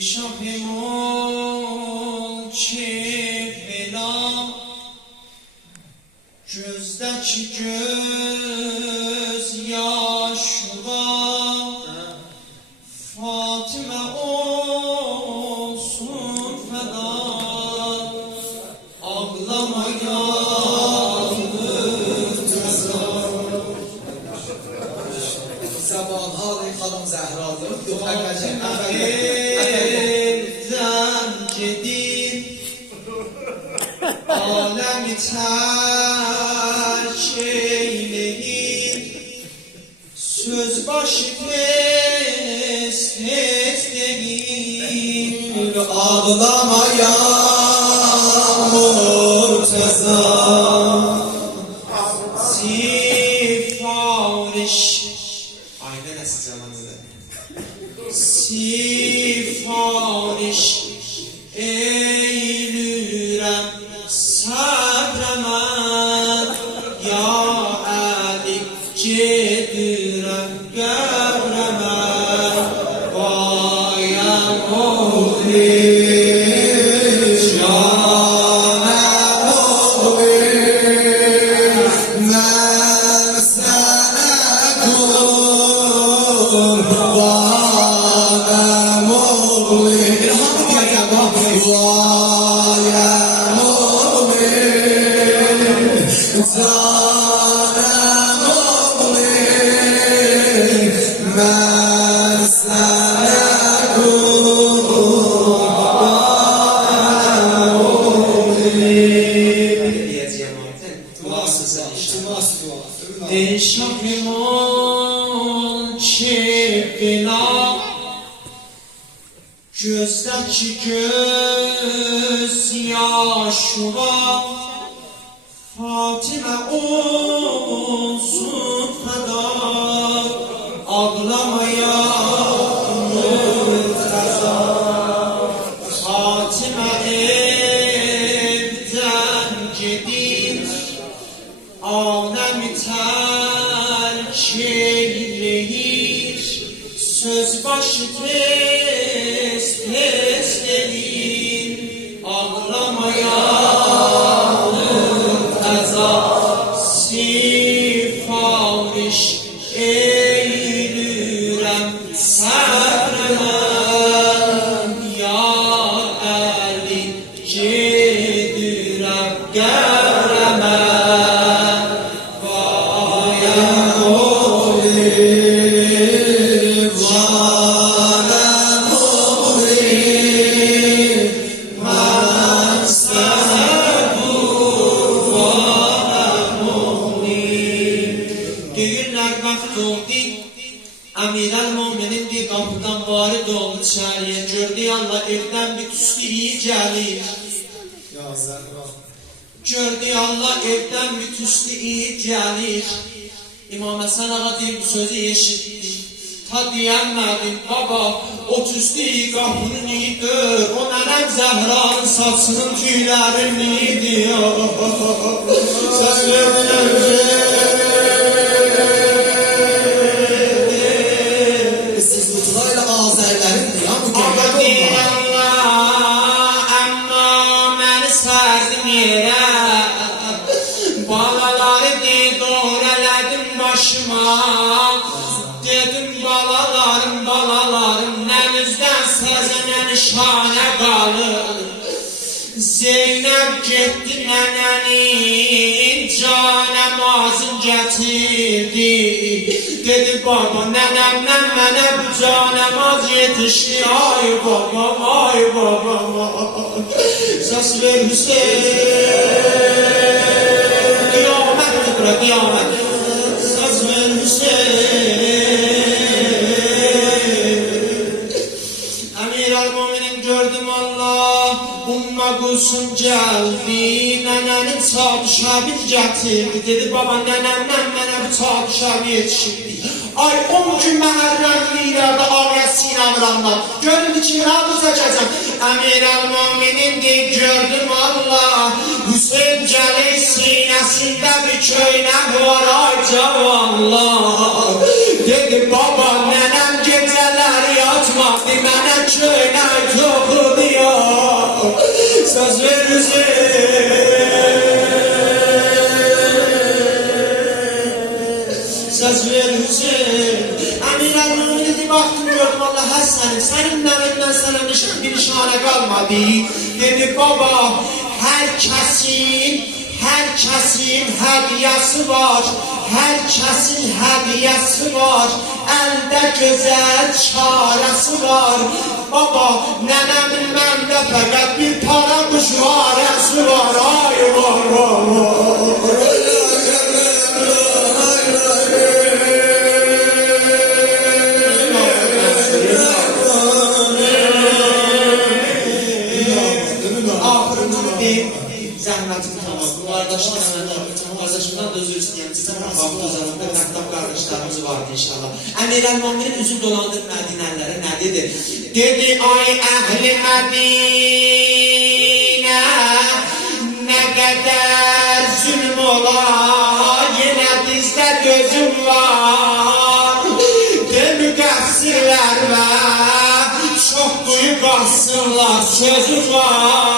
شاه ملک بلا gözdəki göz yaşına Fatimə olsun fəda ağlamayan زبانهای خانم زهرایی دختر eldən gedir aləmi tərk eyləyir söz başı tez tez deyir ağlamayan Murteza sifariş aynen eski zamanında sifariş eylürəm səbrəmə ya əli gedirəm qəbrəmə bayəm oğlir canəm oğlir mən sənə qurbanəm oğlir vayəm oğlir canəm oğlir mən sənə qurbanəm oğlir diyeceğim artık duasız Duası ey şah-ı mülk bela gözdəki göz yaşına Fatimə olsun fəda ağlamayan Murteza Fatimə evdən gedir aləmi tərk eyləyir söz başı tez tez deyir ağlamayan Murteza sifariş eylürəm səbrəmə ya əli gedirəm qəbrəmə bayəm oğlir canəm oğlir mən sənə Deyirlər vaxt oldu Əmirəl-Möminin bir qapıdan varid oldu içəriyə gördü Allah evdən bir tüstü iyi gəlir Ya Zəhra gördü Allah evdən bir tüstü iyi gəlir İmam Həsən ağa deyir bu sözü eşitdi ta deyənmədim baba o tüstü qapının iyidir o nənəm Zəhranın saçının tüylərin iyidir Səs Siz mutlayla Azərlərin ya Amma mükemmel deyir olma Allah, amma məni sərdim yerə Balaları doğru elədim başıma Dedim balalarım Nənizdən səzə nə nişanə qalır Zeynəb getdi nənənin canəmazın gətirdi Dedi baba nənəmdən mənə bu canəmaz yetişdi Ay babam Səs ver Hüseyin Qiyamətdir bura qiyamət Səs ver Hüseyin Əmirəl-Möminin gördüm Allah Umma Qulsum gəldi Nənənin çabışabin gətirdi Dedi baba nənəmdən mənə bu çabışabı yetişirdi Ay 10 gün məhərrəm lirədə ağya sinəmrandan Göründü ki rahat çəkəcəm Əmirəl-Möminin deyib gördüm Allah Hüseyin gəlir sinəsində bir köynə var ay cavanlar Dedi baba nənəm gecələr yatmadı mənə köynə məndən sənə bir nişanə qalmadı. Dedi, baba, hər kəsin hədiyyəsi var, hər kəsin hədiyyəsi var, əldə gözəl çarəsi var. Baba, nənəmin məndə fəqət bir para quşvarəsi var. Ay, var, var, var. Zəhmətim tamam. Qardaşımdan da özür istəyəm. Sizdən vaxt uzanında məktəb qardaşlarımız vardı inşallah. Əmir Əl-Muminin üzü dolandı Mədinələrə, nə dedi? Dedi, ay əhli Mədinə, nə qədər zülm ola, yenə bizdə gözüm var. De müqəssirlər və çox quyu qalsınlar, sözüm var.